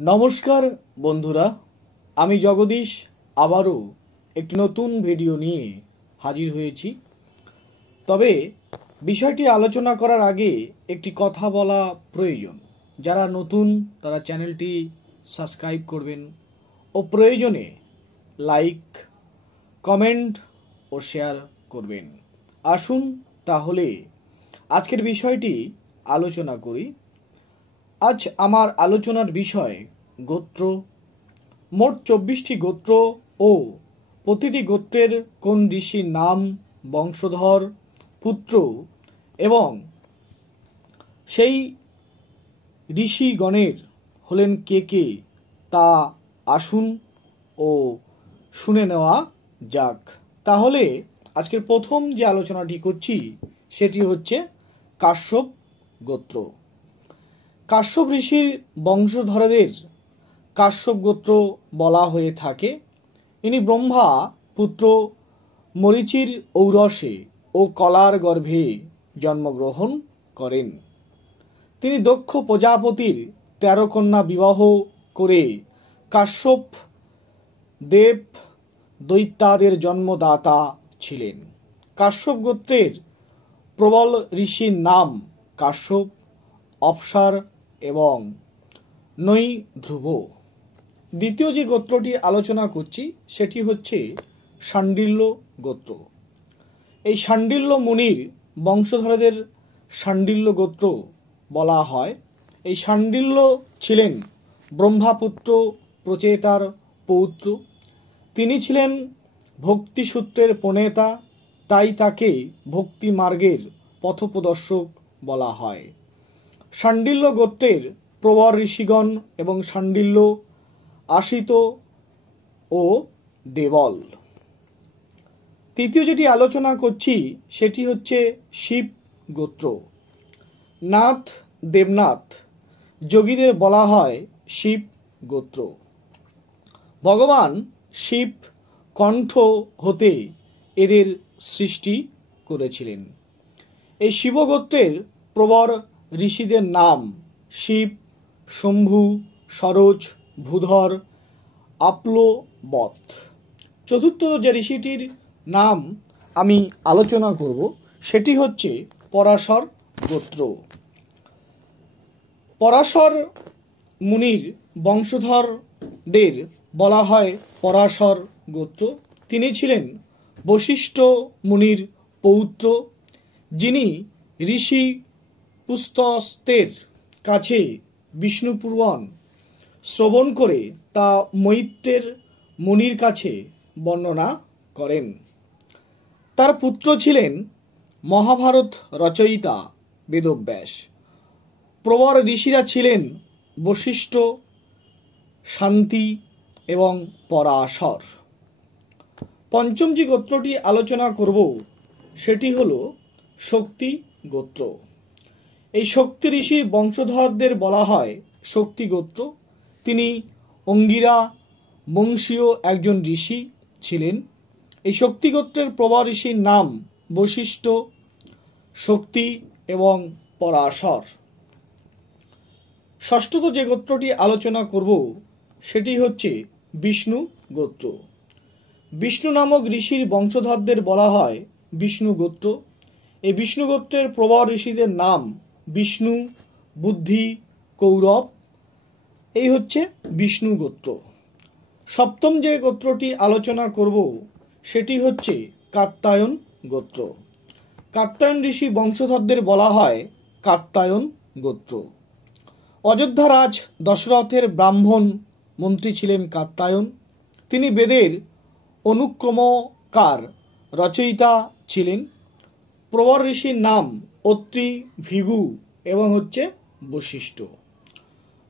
নমস্কার বন্ধুরা, আমি জগদীশ আবারও একটি নতুন ভিডিও নিয়ে হাজির হয়েছি। তবে বিষয়টি আলোচনা করার আগে একটি কথা বলা প্রয়োজন। যারা নতুন তারা চ্যানেলটি সাবস্ক্রাইব করবেন ও প্রয়োজনে লাইক, কমেন্ট ও শেয়ার করবেন। আসুন তাহলে আজকের বিষয়টি আলোচনা করি। আজ আমার আলোচনার বিষয় গোত্র। মোট 24টি গোত্র ও প্রতিটি গোত্রের কোন ঋষির নাম, বংশধর, পুত্র এবং সেই ঋষিগণের হলেন কে কে তা আসুন ও শুনে নেওয়া যাক। তাহলে আজকের প্রথম যে আলোচনাটি করছি সেটি হচ্ছে কাশ্যপ গোত্র। কাশ্যপ ঋষির বংশধরদের কাশ্যপ গোত্র বলা হয়ে থাকে। ইনি ব্রহ্মা পুত্র মরীচির ঔরসে ও কলার গর্ভে জন্মগ্রহণ করেন। তিনি দক্ষ প্রজাপতির 13 কন্যা বিবাহ করে কাশ্যপ দেব দৈত্যাদের জন্মদাতা ছিলেন। কাশ্যপ গোত্রের প্রবল ঋষির নাম কাশ্যপ, অপসার এবং নৈধ্রুব। দ্বিতীয় যে গোত্রটি আলোচনা করছি সেটি হচ্ছে শাণ্ডিল্য গোত্র। এই শাণ্ডিল্য মুনির বংশধরদের শাণ্ডিল্য গোত্র বলা হয়। এই শাণ্ডিল্য ছিলেন ব্রহ্মাপুত্র প্রচেতার পৌত্র। তিনি ছিলেন ভক্তিসূত্রের প্রণেতা, তাই তাকে ভক্তি মার্গের পথপ্রদর্শক বলা হয়। শাণ্ডিল্য গোত্রের প্রবর ঋষিগণ এবং শাণ্ডিল্য আশিত ও দেবল। তৃতীয় যেটি আলোচনা করছি সেটি হচ্ছে শিব গোত্র। নাথ, দেবনাথ যোগীদের বলা হয় শিব গোত্র। ভগবান শিব কণ্ঠ হতে এদের সৃষ্টি করেছিলেন। এই শিবগোত্রের প্রবর ঋষিদের নাম শিব, শম্ভু, সরোজ, ভূধর, আপলোবত। চতুর্থ যে ঋষিটির নাম আমি আলোচনা করব সেটি হচ্ছে পরাশর গোত্র। পরাশর মুনির বংশধরদের বলা হয় পরাশর গোত্র। তিনি ছিলেন বশিষ্ঠ মুনির পৌত্র, যিনি ঋষি পুস্তস্তের কাছে বিষ্ণু পুরাণ শ্রবণ করে তা মৈত্রের মুনির কাছে বর্ণনা করেন। তার পুত্র ছিলেন মহাভারত রচয়িতা বেদব্যাস। প্রবর ঋষিরা ছিলেন বশিষ্ঠ, শান্তি এবং পরাশর। পঞ্চম যে গোত্রটি আলোচনা করব সেটি হলো শক্তি গোত্র। এই শক্তি ঋষির বংশধরদের বলা হয় শক্তি গোত্র। তিনি অঙ্গিরা বংশীয় একজন ঋষি ছিলেন। এই শক্তি গোত্রের প্রবর ঋষির নাম বশিষ্ঠ, শক্তি এবং পরাশর। ষষ্ঠত যে গোত্রটি আলোচনা করব সেটি হচ্ছে বিষ্ণু গোত্র। বিষ্ণু নামক ঋষির বংশধরদের বলা হয় বিষ্ণু গোত্র। এই বিষ্ণু গোত্রের প্রবর ঋষিদের নাম বিষ্ণু, বুদ্ধি, কৌরব। এই হচ্ছে বিষ্ণু গোত্র। সপ্তম যে গোত্রটি আলোচনা করব সেটি হচ্ছে কাত্যায়ন গোত্র। কাত্যায়ন ঋষি বংশধরদের বলা হয় কাত্যায়ন গোত্র। অযোধ্যারাজ দশরথের ব্রাহ্মণ মন্ত্রী ছিলেন কাত্যায়ন। তিনি বেদের অনুক্রমকার রচয়িতা ছিলেন। প্রবর ঋষির নাম অত্রি, ভৃগু এবং হচ্ছে বশিষ্ঠ।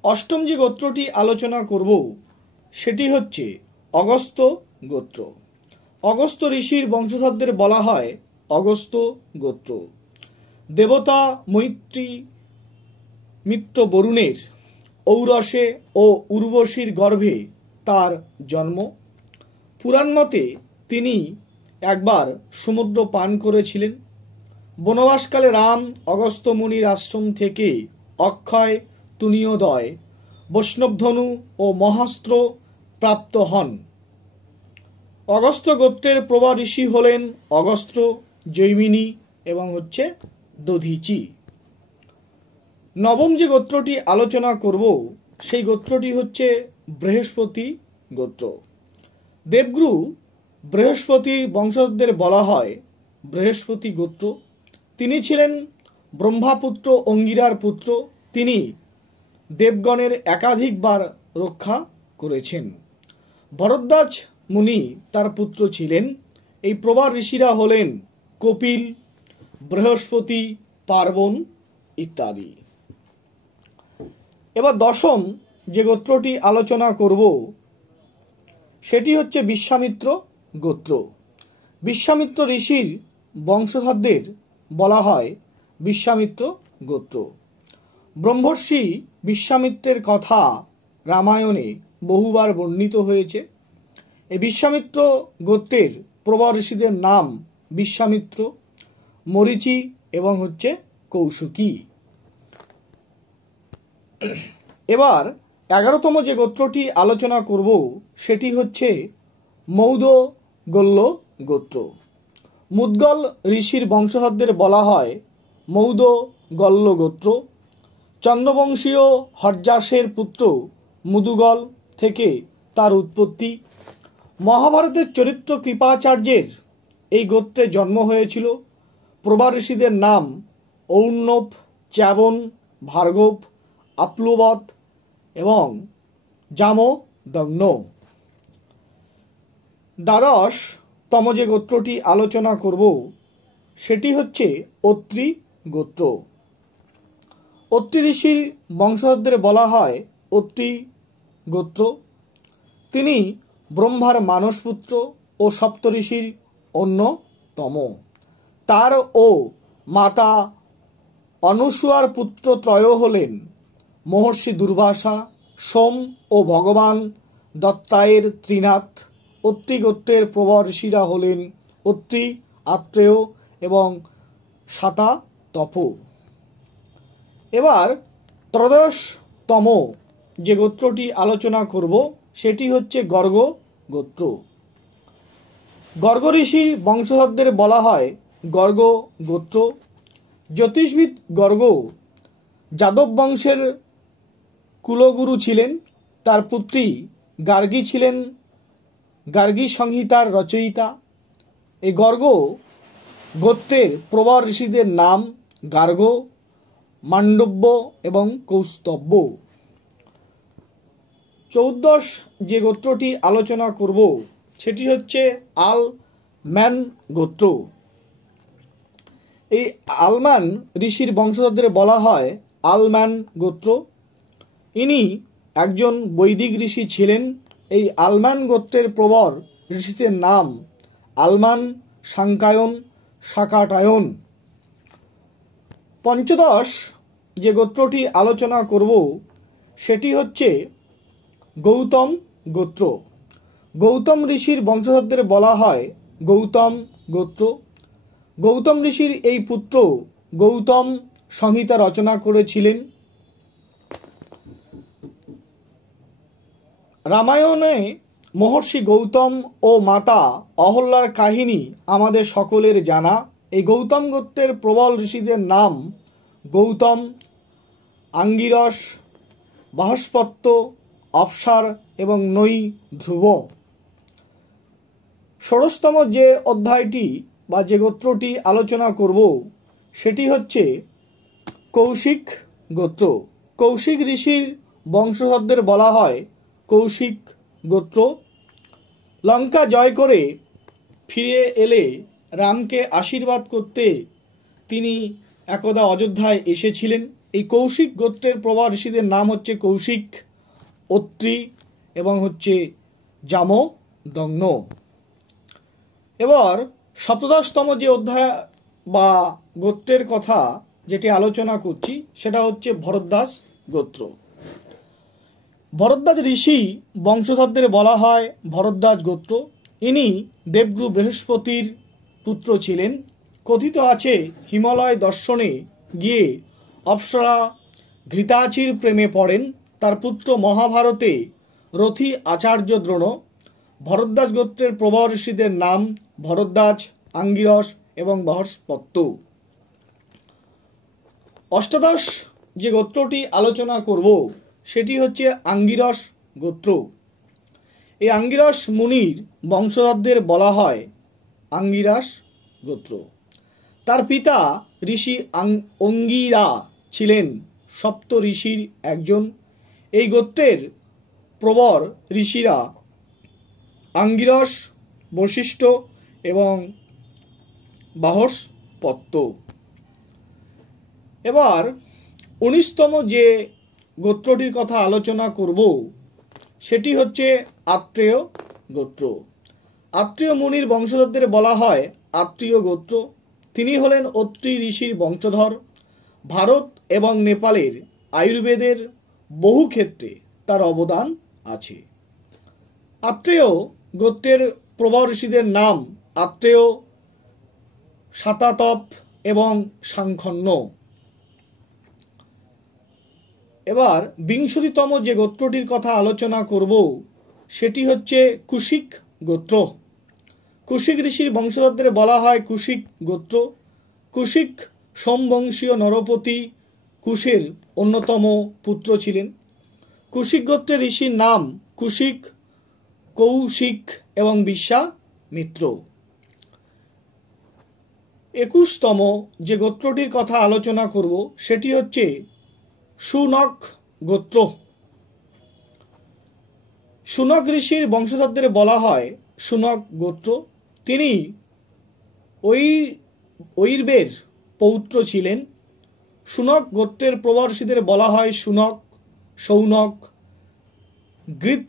অষ্টম যে গোত্রটি আলোচনা করব সেটি হচ্ছে অগস্ত্য গোত্র। অগস্ত্য ঋষির বংশধরদের বলা হয় অগস্ত্য গোত্র। দেবতা মৈত্রী মিত্র বরুণের ঔরসে ও উর্বশীর গর্ভে তার জন্ম। পুরাণ মতে তিনি একবার সমুদ্র পান করেছিলেন। বনবাসকালে রাম অগস্ত্য মুনির আশ্রম থেকে অক্ষয় তুনিয়োদয় বৈষ্ণবধনু ও মহাস্ত্র প্রাপ্ত হন। অগস্ত্য গোত্রের প্রভা ঋষি হলেন অগস্ত্য, জৈমিনী এবং দধীচি। নবম যে গোত্রটি আলোচনা করব সেই গোত্রটি হচ্ছে বৃহস্পতি গোত্র। দেবগুরু বৃহস্পতির বংশধরদের বলা হয় বৃহস্পতি গোত্র। তিনি ছিলেন ব্রহ্মাপুত্র অঙ্গিরার পুত্র। তিনি দেবগণের একাধিকবার রক্ষা করেছেন। ভরদ্বাজ মুনি তার পুত্র ছিলেন। এই প্রভা ঋষিরা হলেন কপিল, বৃহস্পতি, পার্বণ ইত্যাদি। এবার দশম যে গোত্রটি আলোচনা করব সেটি হচ্ছে বিশ্বামিত্র গোত্র। বিশ্বামিত্র ঋষির বংশধরদের বলা হয় বিশ্বামিত্র গোত্র। ব্রহ্মর্ষি বিশ্বামিত্রের কথা রামায়ণে বহুবার বর্ণিত হয়েছে। এই বিশ্বামিত্র গোত্রের প্রভা ঋষিদের নাম বিশ্বামিত্র, মরীচি এবং কৌশিকী। এবার 11তম যে গোত্রটি আলোচনা করব সেটি হচ্ছে মৌদগল্য গোত্র। মুদ্গল ঋষির বংশধরদের বলা হয় মৌদগল্য গোত্র। চন্দ্রবংশীয় হর্যাসের পুত্র মুদুগল থেকে তার উৎপত্তি। মহাভারতের চরিত্র কৃপাচার্যের এই গোত্রে জন্ম হয়েছিল। প্রভা ঋষিদের নাম ঔর্ণব, চ্যাবন, ভার্গব, আপ্লুবৎ এবং জামদগ্ন। 12তম যে গোত্রটি আলোচনা করব সেটি হচ্ছে অত্রি গোত্র। অত্রি ঋষির বংশধরদের বলা হয় অত্রি গোত্র। তিনি ব্রহ্মার মানসপুত্র ও সপ্তঋষির অন্যতম। তার ও মাতা অনুসূয়ার পুত্র ত্রয় হলেন মহর্ষি দুর্বাসা, সোম ও ভগবান দত্তায়ের ত্রিনাথ। অত্রি গোত্রের প্রভা ঋষিরা হলেন অত্রি, আত্রেয় এবং শাতাতপ। এবার 13তম যে গোত্রটি আলোচনা করব সেটি হচ্ছে গর্গ গোত্র। গর্গ ঋষির বংশধরদের বলা হয় গর্গ গোত্র। জ্যোতিষবিদ গর্গ যাদব বংশের কুলগুরু ছিলেন। তার পুত্রী গার্গী ছিলেন গার্গী সংহিতার রচয়িতা। এই গর্গ গোত্রের প্রভা ঋষিদের নাম গার্গ, মান্ডব্য এবং কৌস্তব্য। 14 যে গোত্রটি আলোচনা করব সেটি হচ্ছে আলম্যান গোত্র। এই আলম্যান ঋষির বংশধরদের বলা হয় আলম্যান গোত্র। ইনি একজন বৈদিক ঋষি ছিলেন। এই আলম্যান গোত্রের প্রবর ঋষিদের নাম আলমান, সাংকায়ন, শাকাটায়ন। 15 যে গোত্রটি আলোচনা করব সেটি হচ্ছে গৌতম গোত্র। গৌতম ঋষির বংশধরদের বলা হয় গৌতম গোত্র। গৌতম ঋষির এই পুত্র গৌতম সংহিতা রচনা করেছিলেন। রামায়ণে মহর্ষি গৌতম ও মাতা অহল্যার কাহিনী আমাদের সকলের জানা। এই গৌতম গোত্রের প্রবল ঋষিদের নাম গৌতম, আঙ্গিরস, বৃহস্পত্য, অপ্সার এবং নৈ ধ্রুব। 16তম যে অধ্যায়টি বা যে গোত্রটি আলোচনা করব সেটি হচ্ছে কৌশিক গোত্র। কৌশিক ঋষির বংশধরদের বলা হয় কৌশিক গোত্র। লঙ্কা জয় করে ফিরে এলে রামকে আশীর্বাদ করতে তিনি একদা অযোধ্যায় এসেছিলেন। এই কৌশিক গোত্রের প্রভা ঋষিদের নাম হচ্ছে কৌশিক, অত্রি এবং জামদগ্ন। এবার 17তম যে অধ্যায় বা গোত্রের কথা যেটি আলোচনা করছি সেটা হচ্ছে ভরদ্বাজ গোত্র। ভরদ্বাজ ঋষি বংশধরদের বলা হয় ভরদ্বাজ গোত্র। ইনি দেবগুরু বৃহস্পতির পুত্র ছিলেন। কথিত আছে হিমালয় দর্শনে গিয়ে অপ্সরা ঘৃতাচির প্রেমে পড়েন তার পুত্র মহাভারতে রথী আচার্য দ্রোণ। ভরদ্বাজ গোত্রের প্রবর ঋষিদের নাম ভরদ্বাজ, আঙ্গিরস এবং বহস্পত্য। অষ্টাদশ যে গোত্রটি আলোচনা করব সেটি হচ্ছে আঙ্গিরস গোত্র। এই আঙ্গিরস মুনির বংশধরদের বলা হয় আঙ্গিরাস গোত্র। তার পিতা ঋষি অঙ্গিরা ছিলেন সপ্ত ঋষির একজন। এই গোত্রের প্রবর ঋষিরা আঙ্গিরস, বশিষ্ঠ এবং বহস্পত্য। এবার 19তম যে গোত্রটির কথা আলোচনা করব সেটি হচ্ছে আত্রেয় গোত্র। আত্রেয় মুনির বংশধরদের বলা হয় আত্রেয় গোত্র। তিনি হলেন অত্রি ঋষির বংশধর। ভারত এবং নেপালের আয়ুর্বেদের বহু ক্ষেত্রে তার অবদান আছে। আত্রেয় গোত্রের প্রবর ঋষিদের নাম আত্রেয়, শাতাতপ এবং সাংখন্য। এবার 20তম যে গোত্রটির কথা আলোচনা করব সেটি হচ্ছে কুশিক গোত্র। কুশিক ঋষির বংশধরদের বলা হয় কুশিক গোত্র। কুশিক সোমবংশীয় নরপতি কুশের অন্যতম পুত্র ছিলেন। কুশিক গোত্রের ঋষির নাম কুশিক, কৌশিক এবং বিশ্বামিত্র। 21তম যে গোত্রটির কথা আলোচনা করব সেটি হচ্ছে শুনক গোত্র। শুনক ঋষির বংশধরদের বলা হয় শুনক গোত্র। তিনি ঐর্বের পৌত্র ছিলেন। শুনক গোত্রের প্রবর ঋষিদের বলা হয় শুনক, সৌনক, গৃত,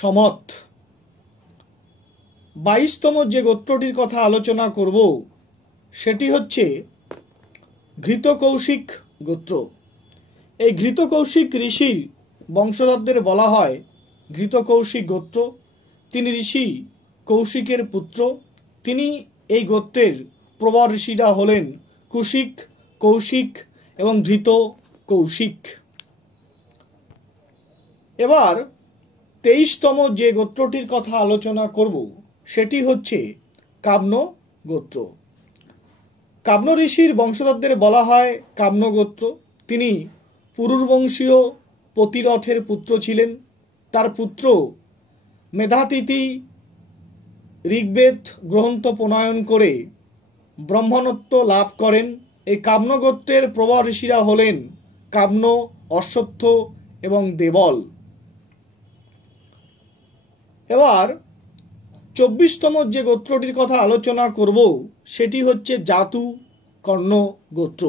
সমত। 22তম যে গোত্রটির কথা আলোচনা করব সেটি হচ্ছে ঘৃতকৌশিক গোত্র। এই ঘৃতকৌশিক ঋষির বংশধরদের বলা হয় ঘৃতকৌশিক গোত্র। তিনি ঋষি কৌশিকের পুত্র। তিনি এই গোত্রের প্রবর ঋষিরা হলেন কুশিক, কৌশিক এবং ঘৃত কৌশিক। এবার 23তম যে গোত্রটির কথা আলোচনা করব সেটি হচ্ছে কাম্য গোত্র। কাম্য ঋষির বংশধরদের বলা হয় কাম্য গোত্র। তিনি পুরুর্বংশীয় পতিরথের পুত্র ছিলেন। তার পুত্র মেধাতিথি ঋগ্বেদ গ্রন্থ প্রণয়ন করে ব্রহ্মণত্ব লাভ করেন। এই কাম্য গোত্রের প্রবর ঋষিরা হলেন কাম্য, অশ্বত্থ এবং দেবল। এবার 24তম যে গোত্রটির কথা আলোচনা করব সেটি হচ্ছে জাতুকর্ণ গোত্র।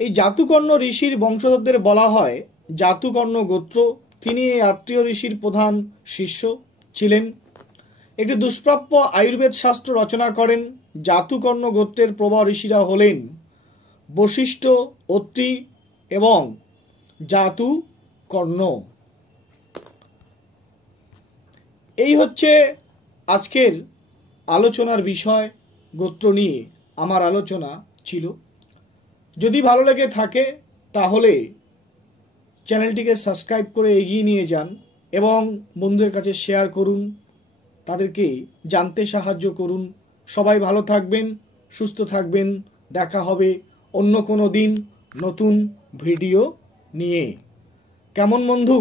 এই জাতুকর্ণ ঋষির বংশধরদের বলা হয় জাতুকর্ণ গোত্র। তিনি এই আত্রেয় ঋষির প্রধান শিষ্য ছিলেন। একটি দুষ্প্রাপ্য আয়ুর্বেদ শাস্ত্র রচনা করেন। জাতুকর্ণ গোত্রের প্রবর ঋষিরা হলেন বশিষ্ঠ, অত্রি এবং জাতুকর্ণ। এই হচ্ছে আজকের আলোচনার বিষয়। গোত্র নিয়ে আমার আলোচনা ছিল। যদি ভালো লেগে থাকে তাহলে চ্যানেলটিকে সাবস্ক্রাইব করে এগিয়ে নিয়ে যান এবং বন্ধুদের কাছে শেয়ার করুন, তাদেরকে জানতে সাহায্য করুন। সবাই ভালো থাকবেন, সুস্থ থাকবেন। দেখা হবে অন্য কোনো দিন নতুন ভিডিও নিয়ে। কেমন বন্ধু?